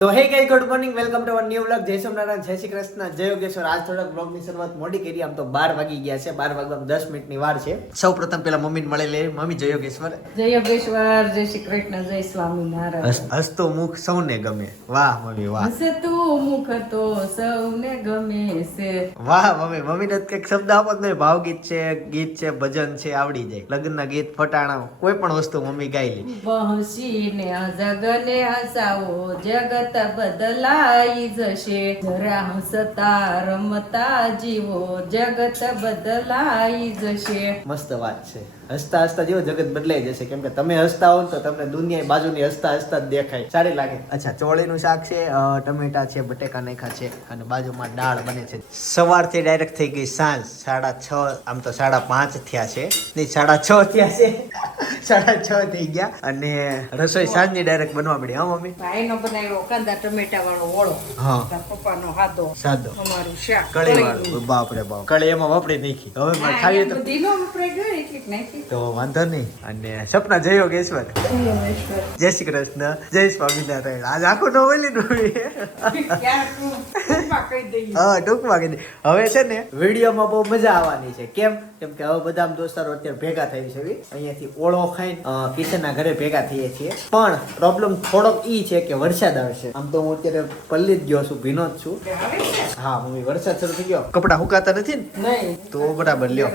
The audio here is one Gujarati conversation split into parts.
તો hey guys good morning welcome to our new vlog જય સોમનારાયણ જય શ્રી કૃષ્ણ. જય યોગેશ્વર. આજ થોડાક બ્લોગની શરૂઆત મોડી કરી. આમ તો બાર વાગી ગયા છે. બાર વાગવામાં દસ મિનિટની વાર છે. સૌ પ્રથમ પેલા મમ્મીને મળી લે. મમ્મી જય યોગેશ્વર. જય યોગેશ્વર જય શ્રી કૃષ્ણ જય સ્વામિનારાયણ. હસતો મુખ સૌને ગમે. વાહ મમ્મી વાહ. હસતું મુખ તો સૌને ગમે છે વાહ મમ્મી મમ્મીને તો કંઈક શબ્દ આપો નહીં. ભાવગીત છે ગીત છે ભજન છે આવડી જાય. લગ્નના ગીત ફટાણા કોઈ પણ વસ્તુ મમ્મી ગાઈ લે. પહોંચીને જગને હસાવો જગત બદલાઈ જશે જરા હસતા રમતા જીવો જગત બદલાઈ જશે મસ્ત વાત છે હસતા હસતા જેવો જગત બદલાઈ જશે. કેમ કે તમે હસતા હો તો તમને દુનિયા બાજુની હસતા હસતા જ દેખાય. સારી લાગે. અચ્છા ચોળીનું શાક છે ટમેટા છે બટેકા નાખ્યા છે અને બાજુમાં દાળ બને છે. સવારથી ડાયરેક્ટ થઈ ગઈ સાંજ. સાડા છ આમ તો સાડા પાંચ થયા છે. નહીં સાડા છ થયા છે. સાડા છ થઈ ગયા અને રસોઈ સાંજની ડાયરેક્ટ બનવા મળી હા મમ્મી? ભાઈનો બનાવ્યો કાંદા ટમેટા વાળો ઓળો. હા. પપ્પાનો હાદો. સાદો. અમારું શાક. કળી વાળું બાપ. રે બાપ કળી એમાં વાપરી નાખી. હવે ખાવી તો બધી નો ગયો એટલે નાખી. તો વાંધો નહીં. અને સપના જય યોગેશ્વર જય શ્રી કૃષ્ણ. જય સ્વામિનારાયણ. આજ આખું નોવેલી નું હા ટૂંકમાં કહી હવે છે ને વિડીયોમાં બહુ મજા આવવાની છે. કેમ? કેમ કે હવે બધા દોસ્તારો અત્યારે ભેગા થઈ છે અહીંયાથી ઓળો ખાઈને કિશનના ઘરે ભેગા થઈએ છીએ. પણ પ્રોબ્લેમ થોડોક ઈ છે કે વરસાદ આવશે. આમ તો હું અત્યારે પલ્લી જ ગયો છું ભીનો જ છું. હા મમ્મી વરસાદ શરૂ થઈ ગયો. કપડા સુકાતા નથી ને? તો બરાબર લ્યો.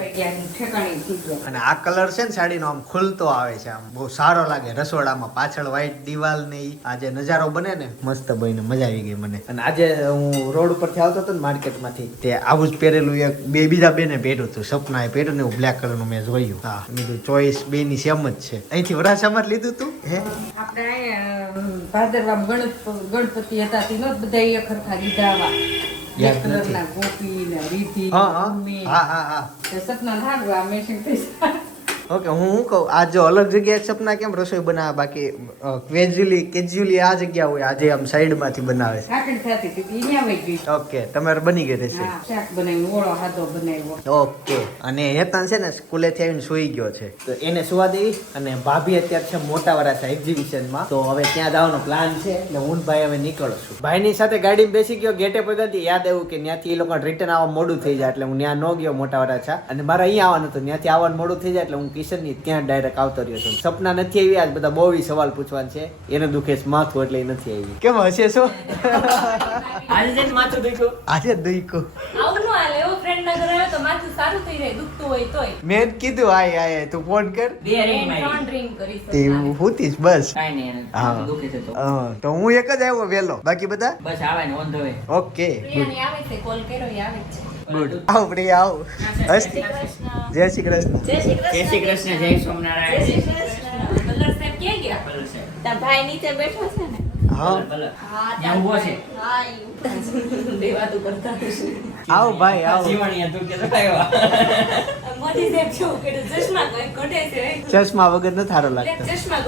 અને આ કલર છે ને સાડીનો આમ ખુલતો આવે છે આમ બહુ સારો લાગે. રસોડામાં પાછળ વ્હાઈટ દિવાલ ને આ જે નજારો બને ને મસ્ત બની મજા આવી ગઈ મને. અને આજે હું રોડ ઉપરથી આવતો હતો ને માર્કેટમાંથી તે આવું જ પહેરેલું એક બે બીજા બેને પહેર્યું હતું એ પહેર્યું ને હું બ્લેક કલરનું મેં જોયું. હા બીજું ચોઈસ બે ની સેમ જ છે. અહીંથી વરાછામાં લીધું તું? હે? આપણે ભાદરવામાં ગણપ ગણપતિ હતા તે બધા એક ખરખા લીધા ગોપી ને રીધી હા હા. હા સપના ધારવા જાય. ઓકે હું શું કહું? આ જો અલગ જગ્યાએ સપના કેમ રસોઈ બનાવે બાકી કેજ્યુઅલી કેજ્યુઅલી આ જગ્યા હોય આજે આમ સાઈડમાંથી બનાવે છે. ઓકે તમારે બની ગઈ રહેશે ઓકે અને હેતાન છે ને સ્કૂલેથી આવીને સૂઈ ગયો છે. તો એને સુવા દેવી અને ભાભી અત્યારે છે મોટા વરાછા એક્ઝિબિશનમાં તો હવે ત્યાં જવાનો પ્લાન છે એટલે હું ભાઈ હવે નીકળું છું ભાઈની સાથે ગાડી બેસી ગયો ગેટે પગાતી યાદ આવ્યું કે ત્યાંથી એ લોકો રિટર્ન આવવા મોડું થઈ જાય એટલે હું ત્યાં ન ગયો મોટા વરાછા અને મારે અહીંયા આવવાનું હતું ત્યાંથી આવવાનું મોડું થઈ જાય એટલે હું કિશનની ત્યાં ડાયરેક્ટ આવતો રહ્યો છું સપના નથી આવી આજ બધા બહુ સવાલ પૂછવાના છે. એને દુખે માથું એટલે એ નથી આવી. કેમ હશે શું? આજે માથું દુખ્યું. આજે દઈકો આવું ન હાલે એવો ફ્રેન્ડ ના ઘરે તો માથું સારું થઈ જાય દુખતું હોય તોય. મેં કીધું આય આય તું ફોન કર. બે ring ત્રણ મારી. કરી તે શકતા. બસ. કાંઈ નહીં હા. દુખે છે તો. હા, તો હું એક જ આવ્યો વહેલો બાકી બધા? બસ આવે ને. ઓકે. પ્રિયાની આવે છે કોલ કર્યો આવે છે. ગુડ. આવ. પ્રિય આવ જય શ્રી કૃષ્ણ જય શ્રી કૃષ્ણ જય શ્રી કૃષ્ણ જય સોમનારાયણ જય શ્રી કૃષ્ણ બલર સાહેબ ક્યાં ગયા? બલર સાહેબ. તાર ભાઈ નીચે બેઠો છે ને? હા. ભલે. હા ત્યાં છે. હા ઈ બે વાતો કરતા હશે. આવ ભાઈ આવ. ચશ્મા કોઈ ઘટે છે ચશ્મા વગર ન થારો લે, લાગતો ચશ્મા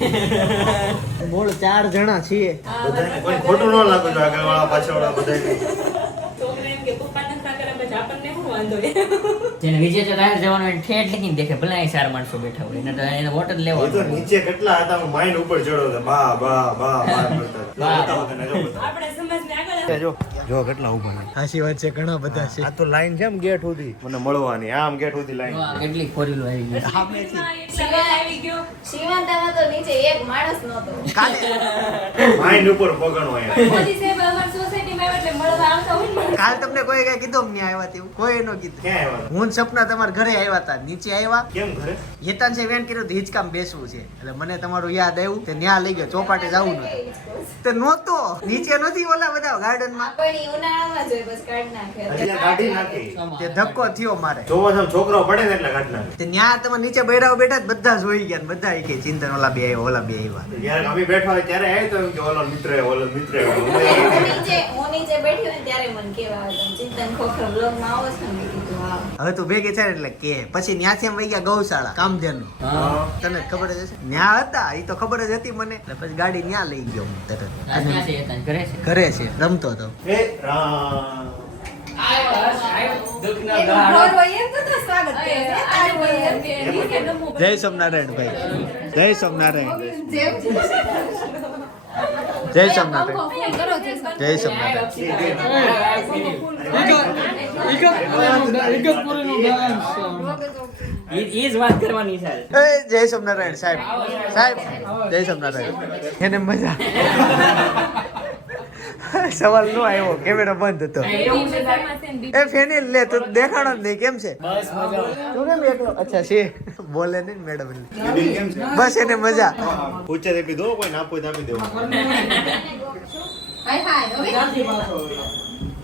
ઘટે છે લે પાછળ તો બાકી રહી મૂળ ચાર જણા છીએ કોઈ ખોટું ન લાગતું જો આગળ વાળા પાછળ વાળા જેને વિજય જવાનું એને ઠેઠ લખીને દેખે ભલે અહીં ચાર માણસો બેઠા હોય એને તો એને વોટ જ તો નીચે કેટલા હતા માઇન્ડ ઉપર ચડો તો બા બા બા બા આપણે સમાજને આગળ જો જો કેટલા ઊભા છે વાત છે ઘણા બધા છે આ તો લાઈન છે આમ ગેટ સુધી મને મળવાની આમ ગેટ સુધી લાઈન કેટલી ફોર આવી ગઈ એટલા ગયો શિવાંતામાં તો નીચે એક માણસ નહોતો. માઇન્ડ ઉપર પગણો મોદી સાહેબ અમારી સોસાયટીમાં એટલે મળવા આવતા હોય કાલ તમને કોઈ કઈ કીધું અમને આવ્યા તેવું કોઈ નો કીધું. ક્યાં આવ્યા? હું સપના તમારા ઘરે આવ્યા હતા નીચે આવ્યા. કેમ ઘરે? હેતાન છે વેન કર્યું તો બેસવું છે. એટલે મને તમારું યાદ આવ્યું તે ન્યા લઈ ગયો. ચોપાટે જવું નતું તે નહોતો. નીચે નથી ઓલા બધા ગાર્ડનમાં. પણ ઈ ઉનાળામાં જ બસ કાઢી નાખે. કાઢી નાખી. તે ધક્કો થયો મારે. જોવા છોકરો પડે ને એટલે કાઢી નાખે. તે ન્યા તમે નીચે બૈરાઓ બેઠા જ બધા જોઈ ગયા બધા કે ચિંતન ઓલા બે આવ્યા ઓલા બે આવ્યા. યાર અમે બેઠા હોય ત્યારે આવ્યો તો એમ કે ઓલો મિત્ર આવ્યો, ઓલો મિત્ર આવ્યો. હું નીચે હું નીચે બેઠી હોય ત્યારે મને કેવા આવે ચિંતન ખોખર બ્લોગમાં આવો છો? ને કીધું હા. હવે તું ભેગી થાય એટલે કે પછી ન્યાથી એમ વહી ગયા ગૌશાળા કામધેનુ. હા. તને ખબર જ હશે? ન્યા હતા એ તો ખબર જ હતી મને. એટલે પછી ગાડી ન્યા લઈ ગયો હું તરત. છે છે? ઘરે છે રમતો હતો. એ રામ. આવ્યો હર્ષ, આવ્યો. દુઃખનો એનું ગાળો. ઘર હોય એમ તો તો સ્વાગત કરે છે. તારું હોય એમ. જય સોમનારાયણ ભાઈ જય સોમનારાયણ જેમ છે. જય સોમનારાયણ કરો છો. જય સોમનારાયણ ઈ ઈ જ વાત કરવાની છે એ જય સોમનારાયણ સાહેબ સાહેબ જય સોમનારાયણ એને મજા સવાલ નો આવ્યો કેમેરા બંધ હતો? એ ફેની લે તો દેખાડો જ નહીં કેમ છે? તું કેમ એકલો? અચ્છા છે બોલે નહીં મેડમ કેમ છે? બસ એને મજા. પૂછે તે દો કોઈ ના પૂછે આપી દેવું. હાય હાય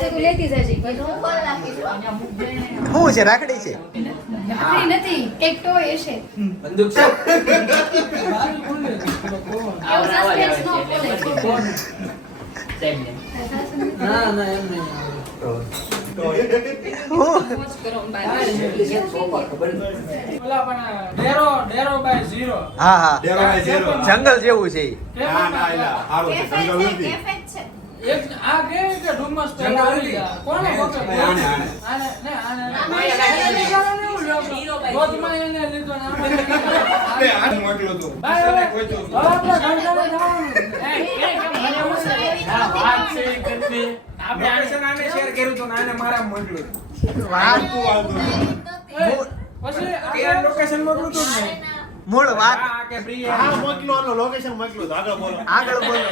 છું તું લેતી જજે. હું. શું છે રાખડી છે? રાખડી નથી એક ટોય હશે. બંદૂક છે? એવું suspense ન ખોલે. સાહેબને. હા હા ડેરો ભાઈ ઝીરો. જંગલ જેવું છે. ઈ. ના તો કેફે જ છે. અરે, આને મોકલો તું. હા, વાત છે એ આપણે આને- વાત તું આવતું. મૂળ વાત. હા મોકલો આનો લોકેશન મોકલો તો આગળ બોલો. આગળ બોલો.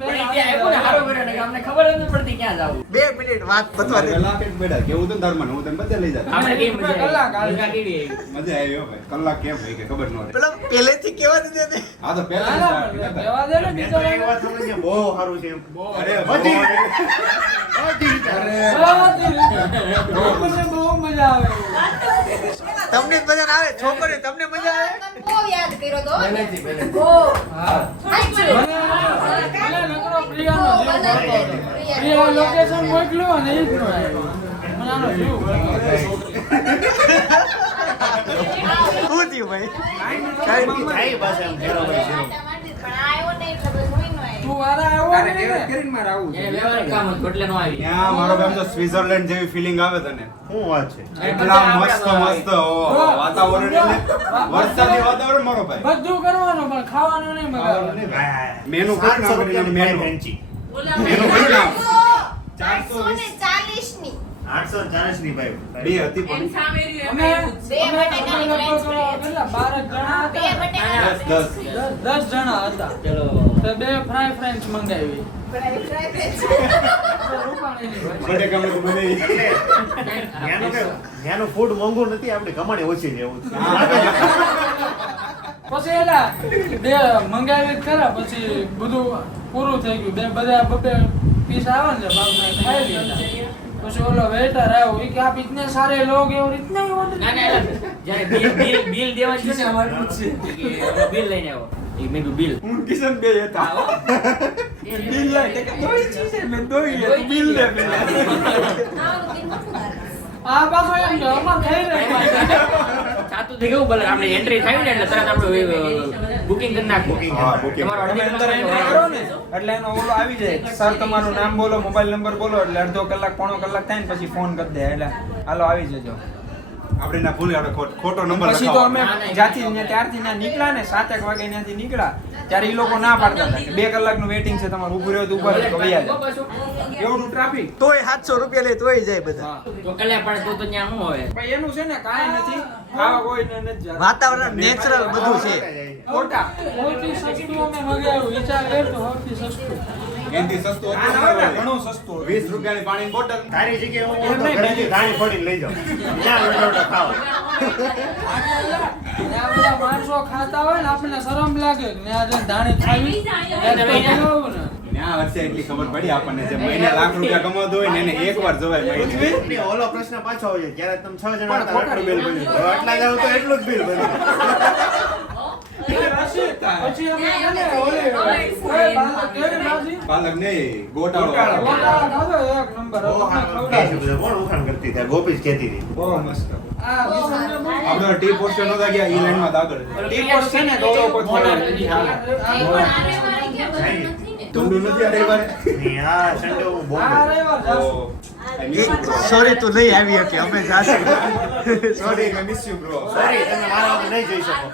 પણ ત્યાં આવ્યો ને હારો કર્યો ને અમને ખબર જ નથી પડતી ક્યાં જાવું. બે મિનિટ વાત દે કલાક કેવું તો ધર્મ હું તને બધે લઈ જતા. આપણે મજા આવી. ભાઈ. કલાક કેમ ભાઈ કે ખબર ન રહે પેલા પહેલેથી કેવા તો? પહેલા. એક વાત સમજી બહુ સારું છે. અરે બધી મજા ના આવે છોકરી તમને મજા આવે? બહુ યાદ કર્યો તો હો. બહુ. સાચું. નકરો પ્રિયાનો પ્રિયા. શું થયું ભાઈ? કઈ પાસે એમ ઘેરો ભાઈ મારો તો સ્વિટરલેન્ડ જેવી ફિલિંગ આવે તને. શું વાત છે? એટલા મસ્ત મસ્ત વાતાવરણ એટલે વરસાદી વાતાવરણ મારો ભાઈ. બધું કરવાનું પણ ખાવાનું નહીં મગાવવાનું મેનુ કયું નામ મેનુ? મેનુ નામ આઠસો ને. આઠસો ચાલીસની ભાઈ. બે હતી પણ. દસ જણા હતા. તો બે ફ્રાય ફ્રેન્ચ મંગાવી. ફૂડ મોંઘું નથી આપણે કમાણી ઓછી એવું પછી એલા બે મંગાવી ખરા પછી બધું પૂરું થઈ ગયું. બે બધા બબે પીસ આવે ને બાપને ખાઈ લીધા. પછી ઓલો વેટર આવ્યો એ કે આપ ઇતને સારે લોગ એવું ઇતના ના. ના જ્યારે બિલ બિલ બિલ દેવા છે ને અમારે બિલ લઈને આવો એ મેં બિલ. હું કિશન બે હતા. આવો બિલ લાય કે દોઈ છે મેં દોઈ લે બિલ લે તારે. આ પાછો એમ અમાર થઈ રહે સાતું થઈ ગયું ભલે આપણે એન્ટ્રી થાય ને એટલે તરત આપણે બુકિંગ કરી એટલે એનો ઓલો આવી જાય. સર તમારું નામ બોલો મોબાઈલ નંબર બોલો એટલે અડધો કલાક પોણો કલાક થાય ને પછી ફોન કરી દે એટલે હાલો આવી જજો. આપણે ના ભૂલી આપણે ખોટ- ખોટો નંબર પછી તો અમે ના, ના, જ્યાંથી ત્યાં ત્યારથી ના નીકળ્યા ને સાતેક વાગે ત્યાંથી નીકળ્યા ત્યારે એ લોકો ના પાડતા હતા કે બે કલાકનું વેટિંગ છે તમારું. ઊભું રહ્યો તો ઊભા રહ્યો આવ્યા. એવડું ટ્રાફિક તોય સાતસો રૂપિયા લે તોય જાય બધા. તો કલ્યા પણ તો તો ત્યાં શું હવે પણ એનું છે ને કાંઈ નથી. વાતાવરણ નેચરલ બધું છે. ખોટા સસ્તું અમે મગાવ્યું વિચાર એ તો સસ્તું. એનથી સસ્તું ઘણું સસ્તું વીસ રૂપિયાની પાણીની બોટલ. તારી જગ્યાએ હું. ઘરેથી ધાણી ફોડીને લઈ જાઉં. ખાવ. માણસો ખાતા હોય ને આપણને શરમ લાગે ધાણી ખાવી. ત્યાં એટલી ખબર પડી આપણને જે મહિને લાખ રૂપિયા કમાતો હોય ને એને એક વાર મહિને. ઓલો પ્રશ્ન પાછો હોય છે તમે છ જણા બિલ બન્યું. જાવ તો એટલું જ બિલ બન્યું. બહુ ગોપી જ હતી બહુ મસ્ત બહુ- આપણે ટી પોસ્ટર નહોતા ગયા ઈ લાઈનમાં જ આગળ ટી પોસ્ટ છે ને દોડો પર બધું નથી ને? ઊંડું નથી આ રવિવારે? આ સન્ડે હું સોરી તું નહીં આવી શકે અમે જાશું. સોરી મે મિસ યુ બ્રો સોરી તમે મારા વગર નહીં જઈ શકો.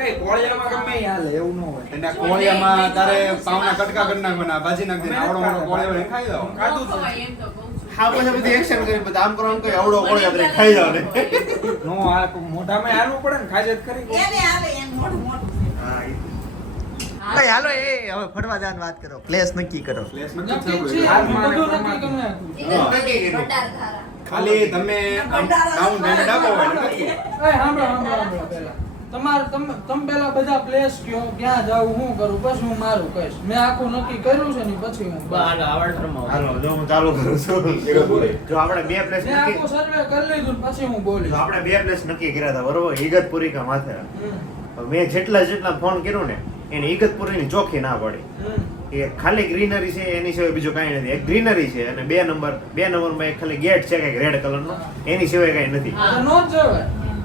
કઈ કોળિયામાં ગમે હાલે, એવું ન હોય. અને કોળિયામાં તારે પાવના કટકા કરી નાખવાના, ભાજી નાખી દેવાના. આવડો મોટો કોળિયો ખાઈ જાઓ. ખાધું હા પછી બધી એક્શન કરી આમ કરો આમ કરી આવડો કોળે આપણે ખાઈ જાવ ને. નો, આ મોઢામાં હાલવું પડે ને, ખાજત જ ખરી. એને આવે એને મોઢું મોઢું. હાલો એ હવે ફરવા જવાની વાત કરો. પ્લેસ નક્કી કરો. નક્કી. ખાલી તમે ડાઉન. એ સાંભળો, સાંભળો, પહેલા. તમારે તમે તમે પહેલા બધા પ્લેસ કયો ક્યાં જાવું શું કરું બસ હું મારું કહીશ. મેં આખું નક્કી કર્યું છે ને પછી હું હાલો, આવડ હાલો જો હું ચાલુ કરું છું. જો આપણે બે પ્લેસ મેં નક્કી આખું સર્વે કરી લીધું પછી હું બોલીશ. આપણે બે પ્લેસ નક્કી કર્યા હતા બરોબર? ઈગતપુરી કા માથેરા મેં જેટલા જેટલા ફોન કર્યો ને એને ઈગતપુરીની ચોખ્ખી ના પડી એ ખાલી ગ્રીનરી છે એની સિવાય બીજું કાંઈ નથી. એક ગ્રીનરી છે અને બે નંબર બે નંબરમાં એક ખાલી ગેટ છે કે રેડ કલરનો એની સિવાય કાંઈ નથી.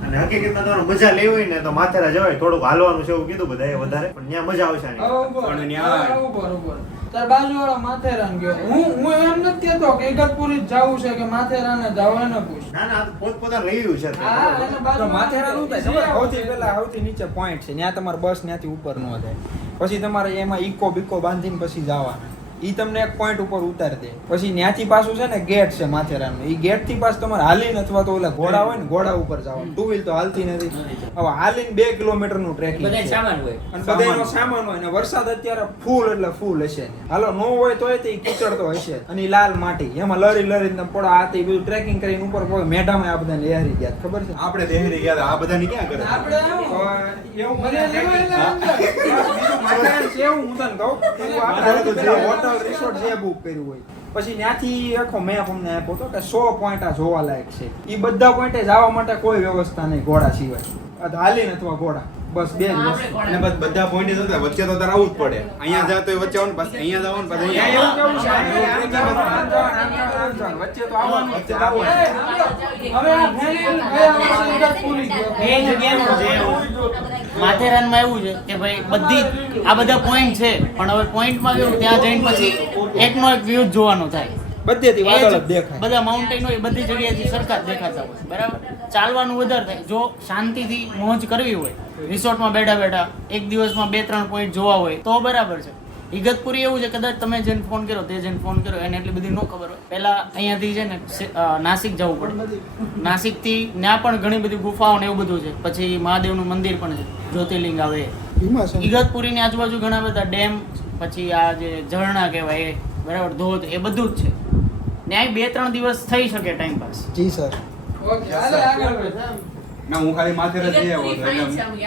અને હકીકતમાં તમારે મજા લેવી હોય ને તો માથેરા જવાય થોડુંક હાલવાનું છે એવું કીધું બધાએ વધારે. પણ ત્યાં મજા આવશે. પણ ત્યાં ઊભો તાર બાજુવાળો માથેરાન ગયો. હું હું એમ નથી કહેતો કે ઇગતપુરી જ જાવું છે કે માથેરાને જાવ એને પૂછ. ના ના પોત પોતા રહ્યું છે હા એને તો બાજુમાં માથેરાનું થાય ખબર? સૌથી પહેલા સૌથી નીચે પોઈન્ટ છે. ત્યાં તમારે બસ ત્યાંથી ઉપર ન જાય પછી તમારે એમાં ઈકો બીકો બાંધીને પછી જવાના. ઈ તમને એક પોઈન્ટ ઉપર ઉતારી દે. પછી ત્યાંથી પાછું છે ને ગેટ છે માથેરાનું એ ગેટથી પાછું તમારે હાલીને અથવા તો ઓલા ઘોડા હોય ને ઘોડા ઉપર જવાનું. ટુ વ્હીલ તો હાલતી નથી. હવે હાલીને બે કિલોમીટરનું ટ્રેકિંગ બધા સામાન હોય. અને બધાયનો સામાન. હોય ને વરસાદ અત્યારે ફૂલ એટલે ફૂલ હશે હાલો નો હોય તો એ કીચડ તો હશે અને લાલ માટી. એમાં લરી લરી ને પડો આ તે બધું ટ્રેકિંગ કરીને ઉપર કોઈ મેઢામાં આ બધા લહેરી ગયા ખબર છે? આપણે લહેરી ગયા આ બધાની ક્યાં કરે? આપણે એવું એવું હું તને કહું. તું આપણે પેલા હોટલ રિસોર્ટ જે બુક કર્યું હોય પછી ત્યાંથી આખો મેપ અમને આપ્યો હતો કે સો પોઈન્ટ આ જોવા લાયક છે એ બધા પોઈન્ટે જવા માટે કોઈ વ્યવસ્થા નહીં ઘોડા સિવાય હાલીને અથવા ઘોડા બસ બે જ વસ્તુ અને બસ બધા પોઈન્ટ હતા વચ્ચે તો તારે આવું જ પડે અહીંયા જાવ તો વચ્ચે આવવાનું પછી અહીંયા જવાનું પછી અહીંયા. વચ્ચે તો આવવાનું વચ્ચે આવવાનું. હવે આ વર્ષે ઇગતપુરી ગયો. એ જગ્યાનું છે. માથેરાનમાં એવું છે કે ભાઈ બધી આ બધા પોઈન્ટ છે. પણ હવે પોઈન્ટમાં કેવું ત્યાં જઈને પછી એકનો એક વ્યૂ જોવાનો થાય. બધેથી વાદળ દેખાય. બધા માઉન્ટેન હોય બધી જગ્યાએથી સરખા દેખાતા હોય. બરાબર? ચાલવાનું વધારે થાય. જો શાંતિથી મોજ કરવી હોય રિસોર્ટમાં બેઠા બેઠા એક દિવસમાં બે ત્રણ પોઈન્ટ જોવા હોય તો બરાબર છે. ઇગતપુરી એવું છે કદાચ તમે જેને ફોન કર્યો તે જેને ફોન કર્યો એને એટલી બધી ન ખબર હોય. પહેલા અહીંયાથી છે ને નાસિક જવું પડે. નાસિકથી ત્યાં પણ ઘણી બધી ગુફાઓ ને એવું બધું છે. પછી મહાદેવનું મંદિર પણ છે જ્યોતિર્લિંગ આવે. ઇગતપુરીની આજુબાજુ ઘણા બધા ડેમ પછી આ જે ઝરણા કહેવાય એ બરાબર ધોધ એ બધું જ છે. ન્યાય બે ત્રણ દિવસ થઈ શકે ટાઈમ પાસ જી સર. ના હું ખાલી માથેરા જઈ આવ્યો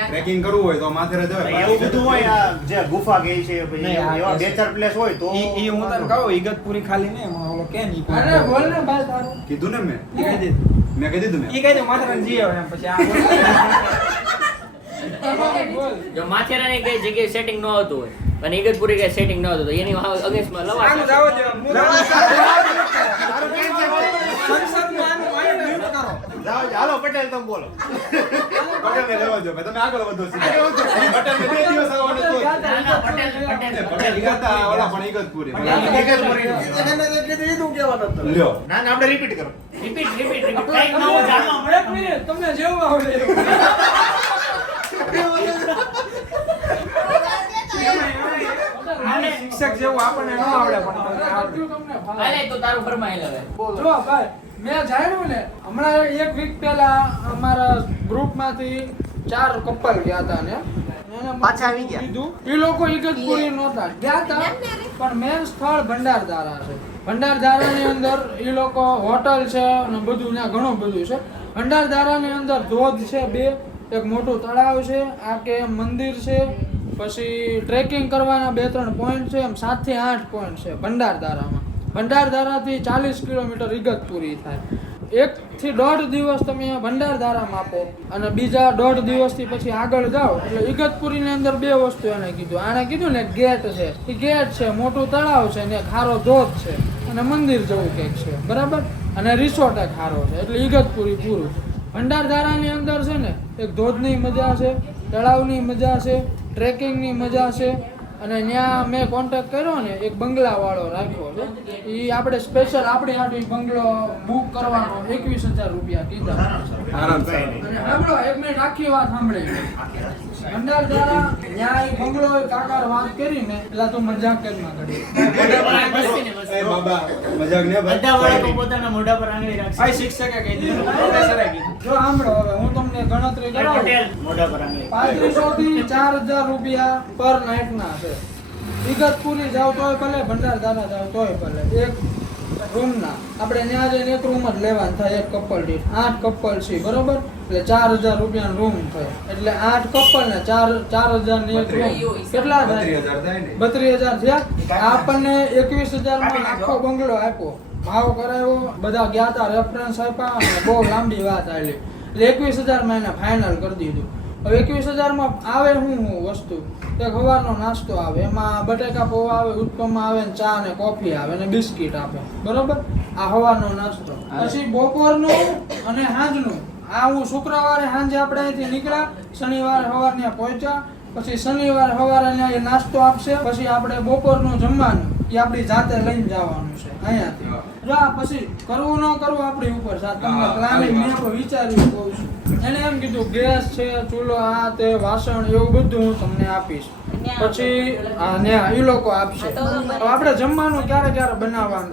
ટ્રેકિંગ કરવું હોય તો માથેરા જવાય એવું બધું હોય આ જે ગુફા ગઈ છે પછી એવા બે ચાર પ્લેસ હોય તો ઈ ઈ હું તને કહું ઈગતપુરી ખાલી ને ઓલો કે ની અરે બોલ ને ભાઈ તારું. કીધું ને મેં? ઈ કહી દીધું? મેં કહી દીધું ઈ મેં કહી દે માથેરાન જી આવે એમ પછી આ બોલ. જો માથેરાની કઈ જગ્યાએ સેટિંગ ન હતું હોય અને ઈગતપુરી કઈ સેટિંગ ન હતું તો એની અગેન્સ્ટમાં લવા આનું જાવ દે સંસદમાં આનું આનું mute કરો જાઓ, હાલો પટેલ તમે બોલો. પટેલને લેવા દો તમે આગળ વધો પટેલ બે દિવસ આવવાનો તો પટેલ પટેલ પટેલ. આ ઓલા પણ ઈગતપુરી. લ્યો. ના ના આપણે રિપીટ કરો. રિપીટ રિપીટ રિપીટ કઈ નવું જાણવા મળે. મિનિટ તમને જેવું આવડે. શિક્ષક જેવું આપણને ન આવડે પણ આવડે. તો તારું ફરમાઈ લે જો ભાઈ. મેં જાણ્યું ને હમણાં એક વીક પહેલા અમારા ગ્રુપમાંથી ચાર કપલ ગયા હતા ને. પાછા આવી ગયા? કીધું, ઈ લોકો પૂરી નહોતા. ગયા હતા પણ મેન સ્થળ ભંડારધારા છે. ભંડારધારાની અંદર એ લોકો હોટલ છે અને બધું ત્યાં ઘણું બધું છે. ભંડારધારાની અંદર ધોધ છે બે એક મોટું તળાવ છે આ કે મંદિર છે પછી ટ્રેકિંગ કરવાના બે ત્રણ પોઈન્ટ છે એમ સાતથી આઠ પોઈન્ટ છે ભંડારધારામાં. ભંડારધારાથી ચાલીસ કિલોમીટર ઇગતપુરી થાય. એક થી દોઢ દિવસ તમે અહીંયા ભંડારધારામાં આપો અને બીજા દોઢ દિવસથી પછી આગળ જાઓ. એટલે ઇગતપુરીની અંદર બે વસ્તુ એને કીધું. આણે કીધું ને, ગેટ છે. એ ગેટ છે, મોટું તળાવ છે ને ખારો ધોધ છે. અને મંદિર જેવું કંઈક છે. બરાબર? અને રિસોર્ટ ખારો છે. એટલે ઇગતપુરી પૂરું. ભંડારધારાની અંદર છે ને, એક ધોધની મજા છે, તળાવની મજા છે ટ્રેકિંગની મજા છે અને ત્યાં મેં કોન્ટેક્ટ કર્યો ને એક બંગલા વાળો રાખ્યો છે એ આપણે સ્પેશિયલ આપણી હાટુ બંગલો બુક કરવાનો એકવીસ હજાર રૂપિયા કીધા. અને સાંભળો એક મિનિટ આખી વાત સાંભળી. દ્વારા ત્યાં એક બંગલો કાકાર વાત કરીને પેલા તું મજાક કરી કરી. એ બાબા મજાક ને બધા પોતાના મોઢા પર આંગળી રાખશે. શિક્ષકે કહી દીધું. જો સાંભળો હવે હું તમને ગણતરી કરાવું. પાંત્રીસો થી ચાર હજાર રૂપિયા પર નાઇટ ના છે. ઇગતપુરી જાવ તોય ભલે ભંડારધારા જાવ તોય ભલે એક રૂમ ના. આપણે ત્યાં જઈને એક રૂમ જ લેવાનું થાય એક કપલ દીઠ આઠ કપલ છે બરોબર? એટલે ચાર હજાર રૂપિયા રૂમ થાય. એટલે આઠ કપલ ને ચાર ચાર હજારની એક રૂમ કેટલા બત્રીસ થાય બત્રીસ હજાર થયા? આપણને એકવીસ હજારમાં આખો બંગલો આપ્યો. ભાવ કરાયો બધા ગયા હતા રેફરન્સ આપ્યા અને બહુ લાંબી વાત આવેલી એટલે એકવીસ હજારમાં એને ફાઇનલ કરી દીધું. હવે એકવીસ હજારમાં આવે શું શું વસ્તુ? કે સવારનો નાસ્તો આવે એમાં બટેકા પૌવા આવે ઉત્પમમાં આવે ને ચા ને કોફી આવે ને બિસ્કિટ આપે. બરોબર? આ સવારનો નાસ્તો. પછી બપોરનું અને સાંજનું. આ હું શુક્રવારે સાંજે આપણે અહીંથી નીકળ્યા શનિવારે સવાર ત્યાં પહોંચ્યા પછી શનિવારે સવારે નાસ્તો આપશે પછી આપણે બપોરનું જમવાનું. એ આપણી જાતે લઈને જવાનું છે અહીંયાથી. જો આ પછી કરવું ન કરવું આપણી ઉપર છે તમને પ્લાનિંગ મેં પણ વિચાર્યું કહું છું. એને એમ કીધું ગેસ છે ચૂલો આ તે વાસણ એવું બધું હું તમને આપીશ. પછી એ લોકો આપશે. આપણે જમવાનું ક્યારે ક્યારે બનાવવાનું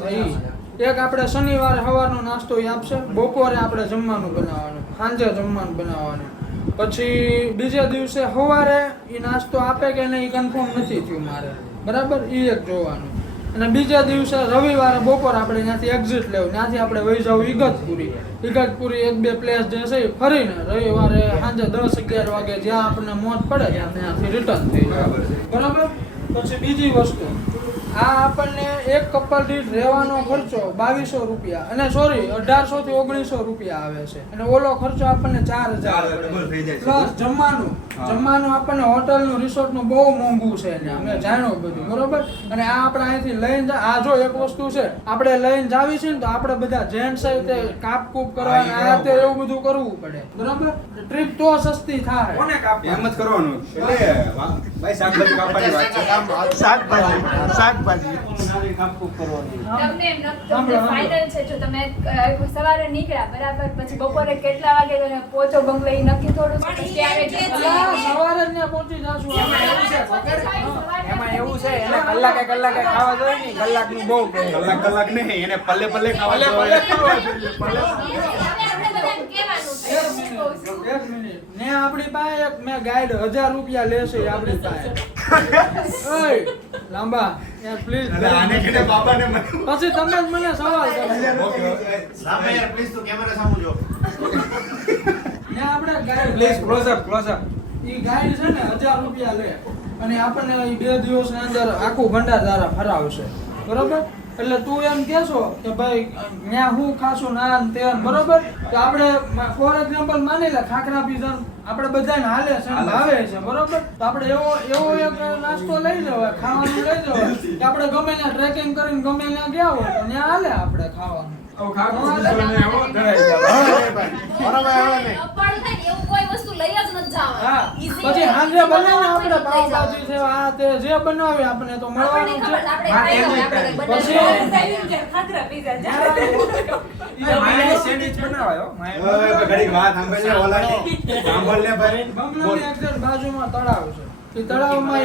છે એક આપણે શનિવારે સવારનો નાસ્તો આપશે બપોરે આપણે જમવાનું બનાવવાનું સાંજે જમવાનું બનાવવાનું. પછી બીજે દિવસે સવારે એ નાસ્તો આપે કે નહીં કન્ફર્મ નથી થયું મારે. બરાબર? એ એક જોવાનું. અને બીજા દિવસે રવિવારે બપોર આપણે ત્યાંથી એક્ઝિટ લેવું. ત્યાંથી આપણે વહી જવું ઇગતપુરી ઈગતપુરી એક બે પ્લેસ જે છે ફરીને રવિવારે સાંજે દસ અગિયાર વાગે જ્યાં આપણને મોજ પડે, ત્યાં ત્યાંથી રિટર્ન થઈ. બરાબર? પછી બીજી વસ્તુ. આ આપણને એક કપલ દીઠ રહેવાનો ખર્ચો બાવીસો રૂપિયા. અને સોરી અઢારસો થી ઓગણીસો રૂપિયા આવે છે. અને ઓલો ખર્ચો આપણને ચાર હજાર હજાર ડબલ થઈ જાય છે. પ્લસ જમવાનું. જમવાનું આપણને હોટલનું રિસોર્ટનું બહુ મોંઘું છે ત્યાં મેં જાણ્યું બધું બરોબર? અને આ આપણે અહીંથી લઈને આ જો એક વસ્તુ છે આપણે લઈને જાવી છે ને તો આપણે બધા જેન્ટ્સ તે કાપ કૂપ કરવાના આ તે એવું બધું કરવું પડે. બરોબર? ટ્રીપ તો સસ્તી થાય. કોને કાપ એમ જ કરવાનું. એટલે ભાઈ શાકભાજી કાપવાની વાત છે. શાકભાજી. શાકભાજી. તમને એમ ન- ફાઇનલ છે જો તમે સવારે નીકળ્યા બરાબર? પછી બપોરે કેટલા વાગે તમે પહોંચો બંગલો એ નક્કી થોડું સવારે જ પહોંચી જશું એમાં એવું છે એને કલાકે કલાકે ખાવા જોઈએ ને કલાકનું બહુ કલાક કલાક નહીં એને પલ્લે પલ્લે ખાવા પલ્લે ને આપણી પાસે મેં ગાઈડ હજાર રૂપિયા લેશે એ આપણી પાસે. લાંબા. યાર પ્લીઝ આને કીધે બાપાને મને પછી તમે જ મને સવાલ કરો. Okay, okay. લાંબા યાર પ્લીઝ તો કેમેરા સામું જો ને આપણે guide please close up close up E guide છે ને હજાર રૂપિયા લે. અને આપણને ઈ બે દિવસની અંદર આખું ભંડારધારા ફરાવશે. બરોબર? એટલે તું એમ કહેશો કે ભાઈ ત્યાં હું ખાશું ના ને તે બરોબર? તો આપણે ફોર એક્ઝામ્પલ માની લે ખાખરા પીઝા આપણે બધાને હાલે છે ભાવે છે બરોબર? તો આપણે એવો એવો એક નાસ્તો લઈ જવાય ખાવાનું લઈ જવાય કે આપણે ગમે ત્યાં ટ્રેકિંગ કરીને ગમે ત્યાં ગયા હોય તો ત્યાં હાલે આપણે ખાવાનું. એવો પછી હોય, બને ને આપણે પાવભાજી છે આ તે જે બનાવે આપણે તો મળવાનું છે. પછી- ખાખરા પીઝા જા. માયોનીઝ વાત. ભાઈ. બંગલાની બાજુમાં તળાવ છે. તળાવમાં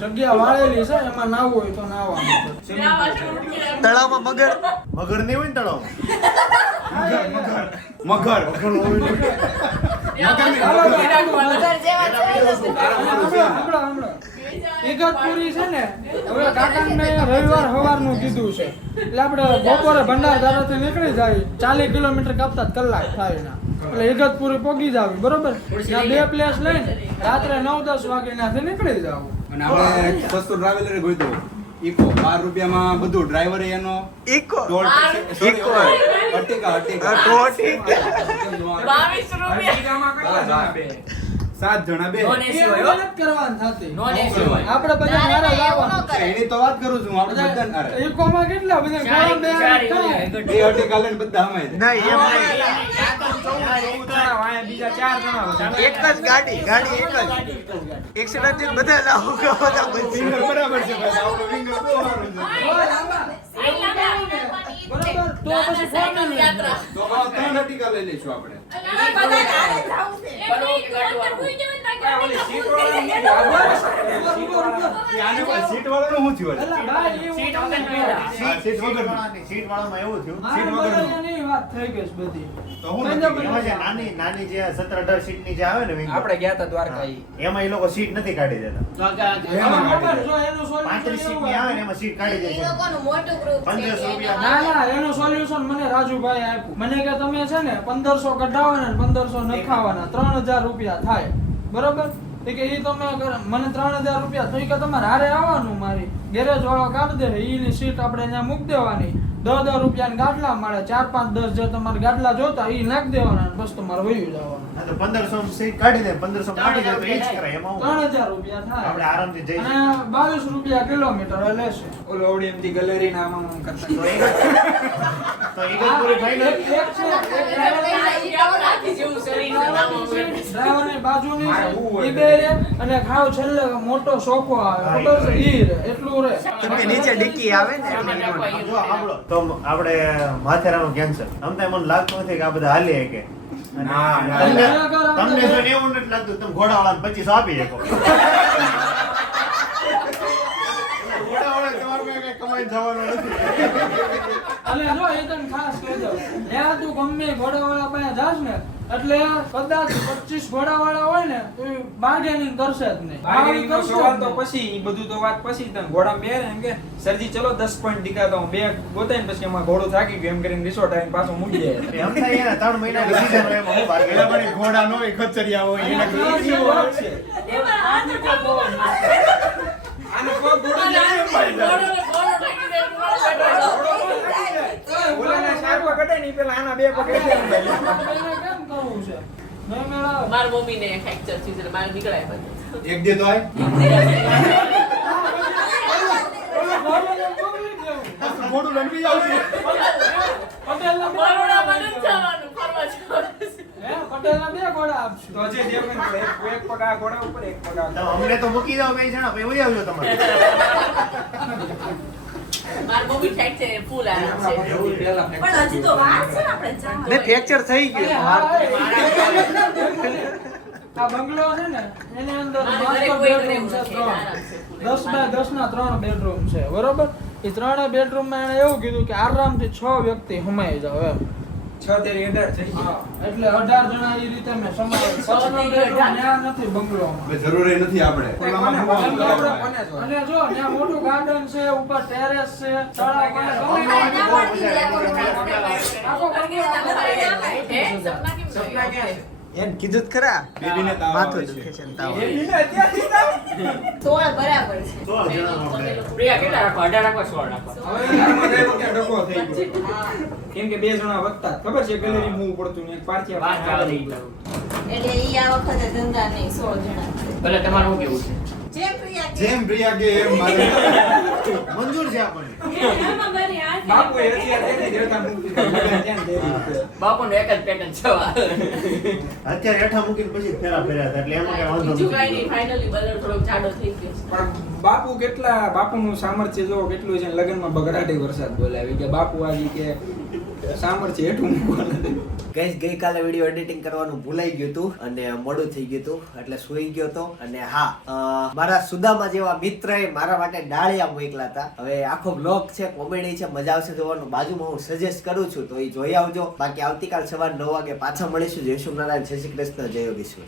જગ્યા વાળેલી છે એમાં નાહવું હોય તો નાહવાનું છે. તળાવમાં મગર. મગર નહીં હોય ને તળાવમાં? મગર જેવા છે જ ઇગતપુરી છે ને હવે કાકાને મેં રવિવાર સવારનું કીધું છે. એટલે આપણે બપોરે ભંડારધારાથી નીકળી જાય ચાલીસ કિલોમીટર કાપતા કલાક થાય ના એટલે ઇગતપુરી પોગી જાવ બરોબર? ત્યાં બે પ્લેસ લઈને રાત્રે નવ દસ વાગે ત્યાંથી નીકળી જાવ અને આપણે સસ્તું ટ્રાવેલર ગોઈતો ઈકો બાર રૂપિયામાં બધું ડ્રાઈવર એનો Eco. Toll tax- Ertiga Ertiga બાવીસ રૂપિયા. અમેરિકામાં જણા બે. સાત જણા બે એ મહેનત થતી નોન એસી હોય. આપણે બધા મારા લાવવા એની તો વાત કરું છું આપણે બધાને અરે ઇકોમાં કેટલા બધા બે નહીં એમ નહીં બીજા ચાર જણા એક જ ગાડી ગાડી એક જ. એક્સિડન્ટ થઈને બધા લાવો કે બધા વિંગર બરાબર છે આપણો વિંગર બહુ બરાબર તો પછી ફોન જ તો ત્રણ અર્ટિકા લઈ લઈશું આપણે. આને કોઈ સીટ ગયા હતા દ્વારકા એમાં એ લોકો સીટ નથી કાઢી દેતા 35 આવે એમાં સીટ કાઢી દે રૂપિયા. ના ના એનું સોલ્યુશન મને રાજુભાઈ આપ્યું. મને કે તમે છે ને 1500 કઢાવાના ને પંદરસો નખાવાના ત્રણ હજાર રૂપિયા થાય. બરોબર? એ કે એ તમે મને ત્રણ હજાર રૂપિયા તો એ કે તમારે હારે આવવાનું મારી. ગેરેજ વાળો કાઢ દે એની સીટ આપણે ત્યાં મૂકી દેવાની. દસ દસ રૂપિયાના ગાડલા મળે ચાર પાંચ દસ જે તમારે ગાડલા જોતા એ નાખી દેવાના બસ તમારે વયું જવાનું. ત્રણ હજાર રૂપિયા બાવીસ રૂપિયા કિલોમીટર લેશે. ઓલો ઓડી એમથી ગલેરી ના ડ્રાઈવરની બાજુની. ઈ બે રે અને ખાવ છેલ્લે મોટો સોખો આવે ખબર છે? ઈ રે એટલું રે. કેમ કે નીચે ડિક્કી આવે ને જો આપણો તો આપણે માથેરાનું કેન્સર આમ તો મને લાગતું નથી કે આ બધા હાલી કે. તમને. જોઈને એવું નથી લાગતું તમે ઘોડાવાળાને પચીસ આપી શકો. કમાઈને જવાનું નથી. અને જો એ તને ખાસ કહી દઉં ત્યાં તું ગમે ઘોડાવાળા પાસે જાસ ને એટલે કદાચ પચીસ ઘોડાવાળા હોય ને તો બાર્ગેનિંગ કરશે જ નહીં. નો સવાલ તો પછી ઈ બધું તો વાત પછી તમે ઘોડા બે એમ કે સરજી ચલો 10 પોઈન્ટ દીકા તો બે ગોતાઈને પછી એમાં ઘોડો થાકી ગયો. એમ કરીને રિસોર્ટ આવીને પાછો મૂકી જાય એમ થાય એને ત્રણ મહિના season હોય એમાં પણ ઘોડા નો હોય ખચરિયા હોય એને વાત છે. આને કોઈ ઘોડું ને પેલા આના બે પકડી ને કરવું છે નહીં ફ્રેક્ચર થયું એટલે મારે નીકળાય બધું એક દે તો આય. ઘોડું લંબી આવશે. બે બરોડા ઘોડા બધું જવાનું ફરવા જવાનું. હે પટેલના બે ઘોડા આપશું તો જે એક ઘોડા ઉપર એક પગ અમને તો મૂકી દો બે જણા પછી વહી આવજો તમારે. મારા મમ્મી ફ્રેક્ચર ફૂલ આરામ છે. એવું પેલા પણ હજી તો વાર છે ને ફ્રેક્ચર થઈ ગયું. આ બંગલો છે ને એની અંદર દસ બાય દસ ના ત્રણ. બેડરૂમ છે બરોબર? એ ત્રણે બેડરૂમમાં એને એવું કીધું કે આરામથી છ વ્યક્તિ સમાઈ જાવ એમ. છ તેરી અઢાર એટલે જણા એ રીતે મેં નથી બંગલોમાં. જરૂરી નથી આપણે. અને જો ત્યાં મોટું ગાર્ડન છે ઉપર ટેરેસ છે તળાવ આખો બંગલો સપના? ક્યાં? એમ કીધું જ ખરા. બેબીને માથું. દુખે છે. તાવ. અત્યારથી બરાબર છે. પ્રિયા કેટલા હવે થઈ ગયો. કેમ કે બે જણા વધતા ખબર છે? ગેલેરી મૂવ પડતું ને એક પારથી વાત ચાલે એટલે ઈ આ વખતે ધંધા નહીં સોળ જણા. છે ભલે તમારું શું કેવું છે? જેમ પ્રિયા જેમ પ્રિયા કે એમ મારે મંજૂર છે આપણને. બાપુ એક જ પેટર્ન છે. અત્યારે હેઠા મૂકીને પછી ફેરા ફેર્યા હતા એટલે એમાં કઈ વાંધો કાંઈ નથી. નહીં ફાઇનલી બલર થોડો જાડો થઈ ગયો પણ બાપુ કેટલા બાપુનું સામર્થ્ય જો કેટલું છે ને લગ્નમાં બગડાટી વરસાદ બોલાવી કે બાપુ આજે કે સામર્થ્ય હેઠું ગઈસ ગઈકાલે વીડિયો એડિટિંગ કરવાનું ભૂલાઈ ગયું હતું અને મોડું થઈ ગયું હતું એટલે સુઈ ગયો હતો અને હા મારા સુદામા જેવા મિત્રએ મારા માટે ડાળિયા મોકલા હતા. હવે આખો બ્લોગ છે કોમેડી છે, મજા આવશે જોવાનું. બાજુમાં હું સજેસ્ટ કરું છું, તો એ જોઈ આવજો. બાકી આવતીકાલ સવાર નવ વાગે પાછા મળીશું. જય નારાયણ જય શ્રી કૃષ્ણ, જય યોગેશ્વર.